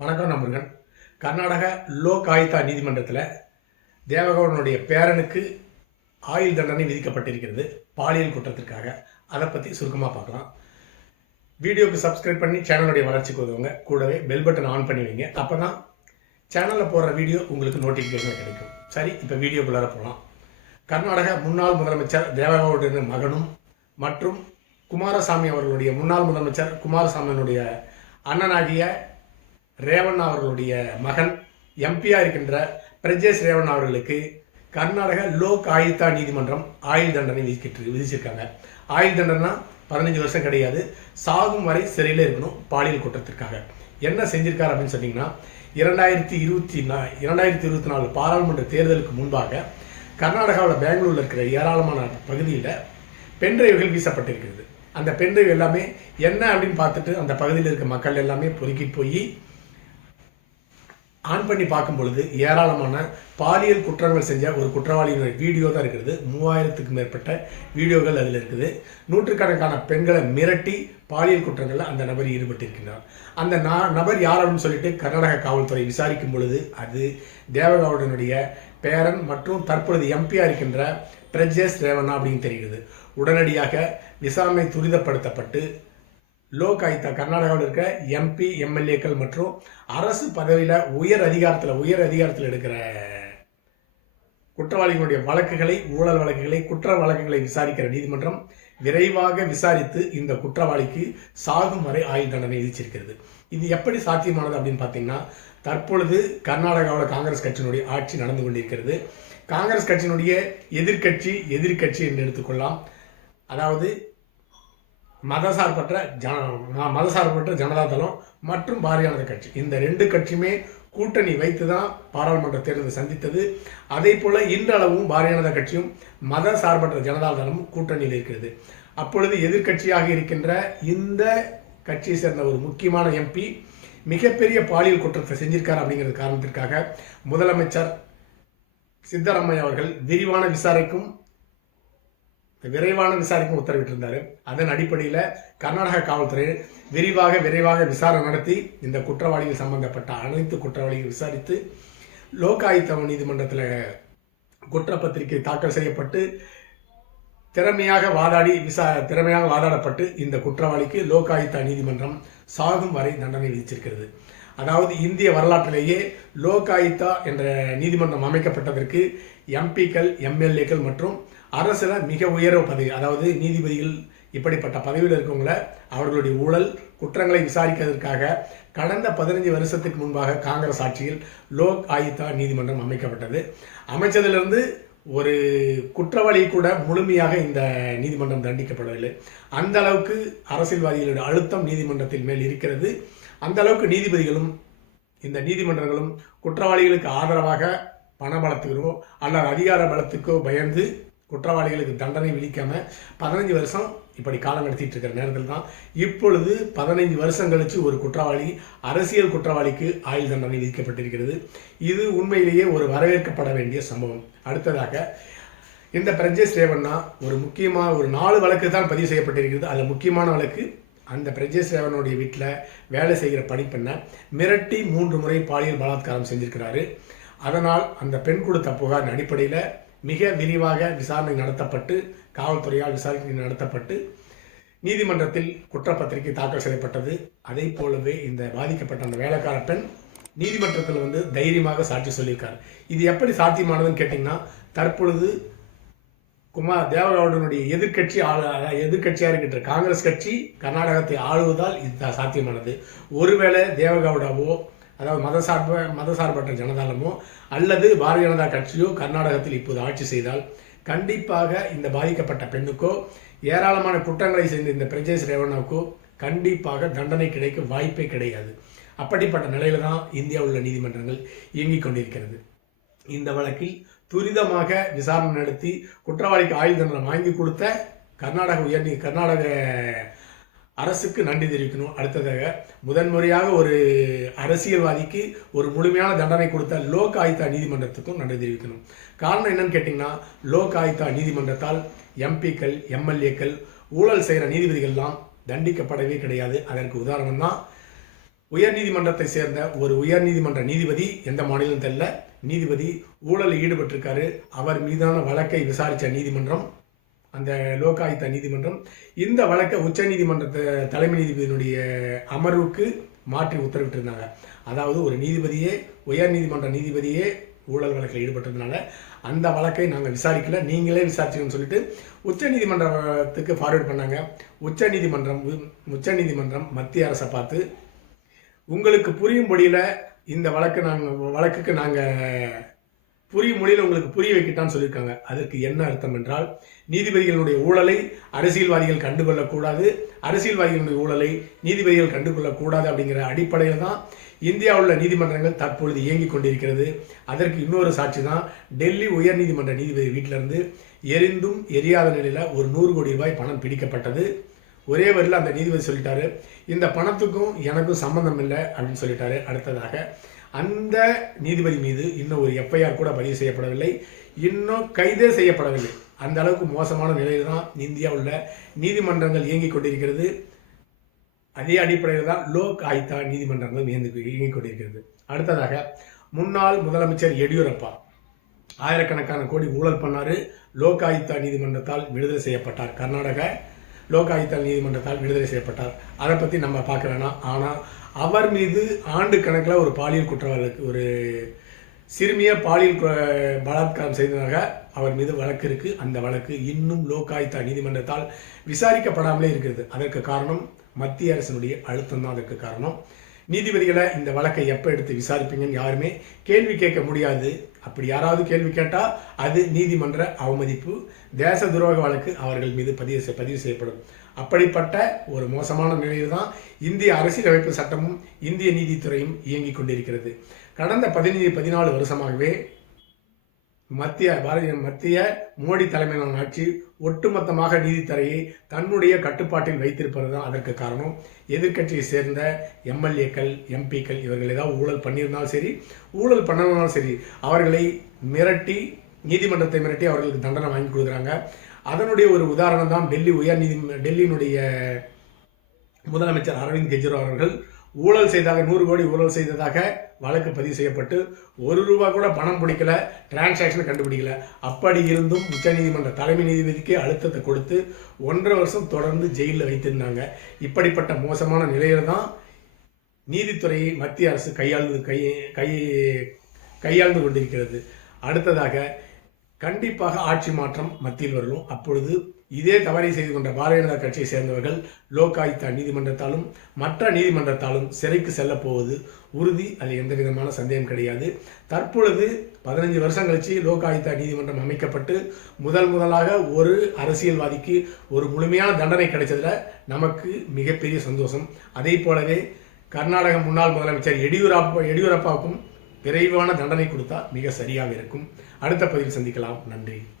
வணக்கம் நம்புங்கள் கர்நாடக லோக் ஆயுதா நீதிமன்றத்தில் தேவகவுடனுடைய பேரனுக்கு ஆயுள் தண்டனை விதிக்கப்பட்டிருக்கிறது. பாலியல் குற்றத்திற்காக. அதை பற்றி சுருக்கமாக பார்க்கலாம். வீடியோக்கு சப்ஸ்கிரைப் பண்ணி சேனலுடைய வளர்ச்சிக்கு உதவுங்க. கூடவே பெல் பட்டன் ஆன் பண்ணி வைங்க. அப்போ தான் சேனலில் போடுற வீடியோ உங்களுக்கு நோட்டிஃபிகேஷன் கிடைக்கும். சரி இப்போ வீடியோக்குள்ளார போகலாம் கர்நாடக முன்னாள் முதலமைச்சர் தேவகவுடனின் மகனும் மற்றும் குமாரசாமி அவர்களுடைய முன்னாள் முதலமைச்சர் குமாரசாமியினுடைய அண்ணனாகிய ரேவண்ணா அவர்களுடைய மகன் எம்பியா இருக்கின்ற பிரஜேஷ் ரேவண்ணா அவர்களுக்கு கர்நாடக லோக் ஆயுதா நீதிமன்றம் ஆயுள் தண்டனை விதிக்கிட்டு விதிச்சிருக்காங்க. ஆயுள் தண்டனைனா பதினஞ்சு வருஷம் கிடையாது. சாகும் வரை சிறையில் இருக்கணும் பாலியல் குற்றத்திற்காக. என்ன செஞ்சிருக்கார் அப்படின்னு சொன்னீங்கன்னா இரண்டாயிரத்தி இருபத்தி நா இரண்டாயிரத்தி இருபத்தி நாலு பாராளுமன்ற தேர்தலுக்கு முன்பாக கர்நாடகாவில் பெங்களூரில் இருக்கிற ஏராளமான பகுதியில் பென்ட்ரைவ்கள் வீசப்பட்டிருக்கிறது. அந்த பென்ட்ரைவ் எல்லாமே என்ன அப்படின்னு பார்த்துட்டு அந்த பகுதியில் இருக்க மக்கள் எல்லாமே பொறுக்கி போய் ஆன் பண்ணி பார்க்கும் பொழுது ஏராளமான பாலியல் குற்றங்கள் செஞ்ச ஒரு குற்றவாளியினுடைய வீடியோ தான் இருக்கிறது. மூவாயிரத்துக்கு மேற்பட்ட வீடியோகள் அதில் இருக்குது. நூற்றுக்கணக்கான பெண்களை மிரட்டி பாலியல் குற்றங்களில் அந்த நபர் ஈடுபட்டிருக்கிறார். அந்த நா- நபர் யார் அப்படின்னு சொல்லிட்டு கர்நாடக காவல்துறை விசாரிக்கும் பொழுது அது தேவகவுடனுடைய பேரன் மற்றும் தற்பொழுது எம்பியாக இருக்கின்ற பிரஜேஷ் ரேவண்ணா அப்படின்னு தெரிகிறது. உடனடியாக விசாரணை துரிதப்படுத்தப்பட்டு லோக் ஆயுக்தா கர்நாடகாவில் இருக்க எம்பி எம்எல்ஏக்கள் மற்றும் அரசு பதவியில் உயர் அதிகாரத்தில் உயர் அதிகாரத்தில் எடுக்கிற குற்றவாளிகளுடைய வழக்குகளை ஊழல் வழக்குகளை குற்ற வழக்குகளை விசாரிக்கிற நீதிமன்றம் விரைவாக விசாரித்து இந்த குற்றவாளிக்கு சாகும் வரை ஆயுள் தண்டனை விதிச்சிருக்கிறது. இது எப்படி சாத்தியமானது அப்படின்னு பார்த்தீங்கன்னா தற்பொழுது கர்நாடகாவில் காங்கிரஸ் கட்சியினுடைய ஆட்சி நடந்து கொண்டிருக்கிறது. காங்கிரஸ் கட்சியினுடைய எதிர்க்கட்சி எதிர்க்கட்சி என்று எடுத்துக்கொள்ளலாம். அதாவது மதசார்பற்ற ஜன மதசார்பற்ற ஜனதா தளம் மற்றும் பாரதிய ஜனதா கட்சி. இந்த ரெண்டு கட்சியுமே கூட்டணி வைத்து தான் பாராளுமன்ற தேர்தலை சந்தித்தது. அதே போல இன்றளவும் பாரதிய ஜனதா கட்சியும் மத சார்பற்ற ஜனதா தளமும் கூட்டணியில் இருக்கிறது. அப்பொழுது எதிர்க்கட்சியாக இருக்கின்ற இந்த கட்சியை சேர்ந்த ஒரு முக்கியமான எம்பி மிகப்பெரிய பாலியல் குற்றத்தை செஞ்சிருக்கார் அப்படிங்கிறது காரணத்திற்காக முதலமைச்சர் சித்தராமையா அவர்கள் விரிவான விசாரணைக்கும் விரைவான விசாரிக்கும் உத்தரவிட்டிருந்தாரு. அதன் அடிப்படையில் கர்நாடக காவல்துறை விரிவாக விரைவாக விசாரணை நடத்தி இந்த குற்றவாளிகள் சம்பந்தப்பட்ட அனைத்து குற்றவாளிகள் விசாரித்து லோகாயுத்த நீதிமன்றத்தில் குற்றப்பத்திரிகை தாக்கல் செய்யப்பட்டு திறமையாக வாதாடி விசா திறமையாக வாதாடப்பட்டு இந்த குற்றவாளிக்கு லோகாயுத்தா நீதிமன்றம் சாகும் வரை தண்டனை விதிச்சிருக்கிறது. அதாவது இந்திய வரலாற்றிலேயே லோகாயுத்தா என்ற நீதிமன்றம் அமைக்கப்பட்டதற்கு எம்பிக்கள் எம்எல்ஏக்கள் மற்றும் அரசில் மிக உயர்வு பதவி அதாவது நீதிபதிகள் இப்படிப்பட்ட பதவியில் இருக்கவங்கள அவர்களுடைய ஊழல் குற்றங்களை விசாரிக்கிறதுக்காக கடந்த பதினஞ்சு வருஷத்துக்கு முன்பாக காங்கிரஸ் ஆட்சியில் லோக் ஆயுதா நீதிமன்றம் அமைக்கப்பட்டது. அமைச்சதிலிருந்து ஒரு குற்றவாளி கூட முழுமையாக இந்த நீதிமன்றம் தண்டிக்கப்படவில்லை. அந்த அளவுக்கு அரசியல்வாதிகளுடைய அழுத்தம் நீதிமன்றத்தின் மேல் இருக்கிறது. அந்த அளவுக்கு நீதிபதிகளும் இந்த நீதிமன்றங்களும் குற்றவாளிகளுக்கு ஆதரவாக பண பலத்துக்கோ அல்லது அதிகார பலத்துக்கோ பயந்து குற்றவாளிகளுக்கு தண்டனை விதிக்காம பதினஞ்சு வருஷம் இப்படி காலம் நடத்திட்டு இருக்கிற நேரத்தில் தான் இப்பொழுது பதினைஞ்சு வருஷம் கழிச்சு ஒரு குற்றவாளி அரசியல் குற்றவாளிக்கு ஆயுள் தண்டனை விதிக்கப்பட்டிருக்கிறது. இது உண்மையிலேயே ஒரு வரவேற்கப்பட வேண்டிய சம்பவம். அடுத்ததாக இந்த பிரஜேஷ் ரேவண்ணா ஒரு முக்கியமாக ஒரு நாலு வழக்கு தான் பதிவு செய்யப்பட்டிருக்கிறது. அதில் முக்கியமான வழக்கு அந்த பிரஜேஷ் ரேவனுடைய வீட்டில் வேலை செய்கிற பணிப்பெண்ணை மிரட்டி மூன்று முறை பாலியல் பலாத்காரம் செஞ்சிருக்கிறாரு. அதனால் அந்த பெண் கொடுத்த புகாரின் அடிப்படையில் மிக விரிவாக விசாரணை நடத்தப்பட்டு காவல்துறையால் விசாரணை நடத்தப்பட்டு நீதிமன்றத்தில் குற்றப்பத்திரிகை தாக்கல் செய்யப்பட்டது. அதே போலவே இந்த பாதிக்கப்பட்ட அந்த வேலைக்கார பெண் நீதிமன்றத்தில் வந்து தைரியமாக சாட்சி சொல்லியிருக்கார். இது எப்படி சாத்தியமானதுன்னு கேட்டிங்கன்னா தற்பொழுது குமார் தேவகவுடனுடைய எதிர்க்கட்சி ஆளு எதிர்கட்சியாக இருக்கின்ற காங்கிரஸ் கட்சி கர்நாடகத்தை ஆளுவதால் இது சாத்தியமானது. ஒருவேளை தேவகவுடாவோ அதாவது மதசார்ப மதசார்பற்ற ஜனதாளமோ அல்லது பாரதிய ஜனதா கட்சியோ கர்நாடகத்தில் இப்போது ஆட்சி செய்தால் கண்டிப்பாக இந்த பாதிக்கப்பட்ட பெண்ணுக்கோ ஏராளமான குற்றங்களை செய்த இந்த பிரஜேஷ் ரேவண்ணாவுக்கோ கண்டிப்பாக தண்டனை கிடைக்க வாய்ப்பே கிடையாது. அப்படிப்பட்ட நிலையில தான் இந்தியாவில் உள்ள நீதிமன்றங்கள் இயங்கிக் கொண்டிருக்கிறது. இந்த வழக்கில் துரிதமாக விசாரணை நடத்தி குற்றவாளிக்கு ஆயுள் தண்டனை வாங்கி கொடுத்த கர்நாடக உயர்நீ கர்நாடக அரசுக்கு நன்றி தெரிவிக்கணும். அடுத்ததாக முதன்முறையாக ஒரு அரசியல்வாதிக்கு ஒரு முழுமையான தண்டனை கொடுத்த லோக் ஆயுத்தா நீதிமன்றத்துக்கும் நன்றி தெரிவிக்கணும். காரணம் என்னன்னு கேட்டிங்கன்னா லோக் ஆயுத்தா நீதிமன்றத்தால் எம்பிக்கள் எம்எல்ஏக்கள் ஊழல் செய்கிற நீதிபதிகள்லாம் தண்டிக்கப்படவே கிடையாது. அதற்கு உதாரணம் தான் உயர்நீதிமன்றத்தை சேர்ந்த ஒரு உயர்நீதிமன்ற நீதிபதி எந்த மாநிலம் தெரியல. நீதிபதி ஊழலில் ஈடுபட்டிருக்காரு. அவர் மீதான வழக்கை விசாரித்த நீதிமன்றம் அந்த லோகாயுத்த நீதிமன்றம் இந்த வழக்கை உச்ச நீதிமன்றத்தை தலைமை நீதிபதியினுடைய அமர்வுக்கு மாற்றி உத்தரவிட்டிருந்தாங்க. அதாவது ஒரு நீதிபதியே உயர் நீதிமன்ற நீதிபதியே ஊழல் வழக்கில் ஈடுபட்டதுனால அந்த வழக்கை நாங்கள் விசாரிக்கல. நீங்களே விசாரிச்சுக்கணும்னு சொல்லிட்டு உச்ச நீதிமன்றத்துக்கு ஃபார்வேர்ட் பண்ணாங்க. உச்ச நீதிமன்றம் உச்ச நீதிமன்றம் மத்திய அரசை பார்த்து உங்களுக்கு புரியும்படியில் இந்த வழக்கு நாங்கள் வழக்குக்கு நாங்கள் புரியும் மொழியில் உங்களுக்கு புரிய வைக்கிட்டான்னு சொல்லியிருக்காங்க. அதற்கு என்ன அர்த்தம் என்றால் நீதிபதிகளுடைய ஊழலை அரசியல்வாதிகள் கண்டுகொள்ளக்கூடாது. அரசியல்வாதிகளுடைய ஊழலை நீதிபதிகள் கண்டுகொள்ளக்கூடாது அப்படிங்கிற அடிப்படையில் தான் இந்தியாவில் உள்ள நீதிமன்றங்கள் தற்பொழுது இயங்கிக் கொண்டிருக்கிறது. அதற்கு இன்னொரு சாட்சி தான் டெல்லி உயர்நீதிமன்ற நீதிபதி வீட்டிலிருந்து எரிந்தும் எரியாத நிலையில் ஒரு நூறு கோடி ரூபாய் பணம் பிடிக்கப்பட்டது. ஒரே வரியில் அந்த நீதிபதி சொல்லிட்டாரு இந்த பணத்துக்கும் எனக்கும் சம்மந்தம் இல்லை அப்படின்னு சொல்லிட்டாரு. அடுத்ததாக அந்த நீதிபதி மீது இன்னும் ஒரு எஃப்ஐஆர் கூட பதிவு செய்யப்படவில்லை. இன்னும் கைதே செய்யப்படவில்லை. அந்த அளவுக்கு மோசமான நிலையில் தான் இந்தியாவில் உள்ள நீதிமன்றங்கள் இயங்கிக் கொண்டிருக்கிறது. அதே அடிப்படையில் தான் லோக் ஆயுத்தா நீதிமன்றங்களும் இயங்கி இயங்கிக் கொண்டிருக்கிறது. அடுத்ததாக முன்னாள் முதலமைச்சர் எடியூரப்பா ஆயிரக்கணக்கான கோடி ஊழல் பண்ணாரு. லோக் ஆயுத்தா நீதிமன்றத்தால் விடுதலை செய்யப்பட்டார். கர்நாடக லோக் ஆயுத்தா நீதிமன்றத்தால் விடுதலை செய்யப்பட்டார். அதை பற்றி நம்ம பார்க்க வேணாம். ஆனால் அவர் மீது ஆண்டு கணக்கில் ஒரு பாலியல் குற்றவாளிக்கு ஒரு சிறுமியை பாலியல் பலாத்காரம் செய்ததாக அவர் மீது வழக்கு இருக்கு. அந்த வழக்கு இன்னும் லோகாயுத்தா நீதிமன்றத்தால் விசாரிக்கப்படாமலே இருக்கிறது. அதற்கு காரணம் மத்திய அரசினுடைய அழுத்தம் தான் அதற்கு காரணம். நீதிபதிகளை இந்த வழக்கை எப்போ எடுத்து விசாரிப்பீங்கன்னு யாருமே கேள்வி கேட்க முடியாது. அப்படி யாராவது கேள்வி கேட்டால் அது நீதிமன்ற அவமதிப்பு தேச துரோக வழக்கு அவர்கள் மீது பதிவு பதிவு செய்யப்படும். அப்படிப்பட்ட ஒரு மோசமான நிலையில் தான் இந்திய அரசியலமைப்பு சட்டமும் இந்திய நீதித்துறையும் இயங்கிக் கொண்டிருக்கிறது. கடந்த பதினைந்து பதினாலு வருஷமாகவே மத்திய பாரதிய மத்திய மோடி தலைமையிலான ஆட்சி ஒட்டுமொத்தமாக நீதித்துறையை தன்னுடைய கட்டுப்பாட்டில் வைத்திருப்பது தான் அதற்கு காரணம். எதிர்க்கட்சியை சேர்ந்த எம்எல்ஏக்கள் எம்பிக்கள் இவர்கள் ஏதாவது ஊழல் பண்ணியிருந்தாலும் சரி ஊழல் பண்ணனாலும் சரி அவர்களை மிரட்டி நீதிமன்றத்தை மிரட்டி அவர்களுக்கு தண்டனை வாங்கி கொடுக்குறாங்க. அதனுடைய ஒரு உதாரணம் தான் டெல்லி உயர் நீதி டெல்லியினுடைய முதலமைச்சர் அரவிந்த் கெஜ்ரிவால் அவர்கள் ஊழல் செய்தாக நூறு கோடி ஊழல் செய்ததாக வழக்கு பதிவு செய்யப்பட்டு ஒரு ரூபா கூட பணம் பிடிக்கல டிரான்சாக்ஷன் கண்டுபிடிக்கல. அப்படி இருந்தும் உச்சநீதிமன்ற தலைமை நீதிபதிக்கு அழுத்தத்தை கொடுத்து ஒன்றரை வருஷம் தொடர்ந்து ஜெயிலில் வைத்திருந்தாங்க. இப்படிப்பட்ட மோசமான நிலையில தான் நீதித்துறையை மத்திய அரசு கையாழ்ந்து கை கை கையாழ்ந்து கொண்டிருக்கிறது. அடுத்ததாக கண்டிப்பாக ஆட்சி மாற்றம் மத்தியில் வரும் அப்பொழுது இதே தவறை செய்து கொண்ட பாரதிய ஜனதா கட்சியை சேர்ந்தவர்கள் லோகாயுக்தா நீதிமன்றத்தாலும் மற்ற நீதிமன்றத்தாலும் சிறைக்கு செல்லப்போவது உறுதி அதில் எந்த விதமான சந்தேகம் கிடையாது. தற்பொழுது பதினஞ்சு வருஷம் கழிச்சு லோகாயுக்தா நீதிமன்றம் அமைக்கப்பட்டு முதல் முதலாக ஒரு அரசியல்வாதிக்கு ஒரு முழுமையான தண்டனை கிடைச்சதில் நமக்கு மிகப்பெரிய சந்தோஷம். அதே போலவே கர்நாடக முன்னாள் முதலமைச்சர் எடியூரப்பா எடியூரப்பாவுக்கும் விரைவான தண்டனை கொடுத்தா மிக சரியாக இருக்கும். அடுத்த பதிவில் சந்திக்கலாம். நன்றி.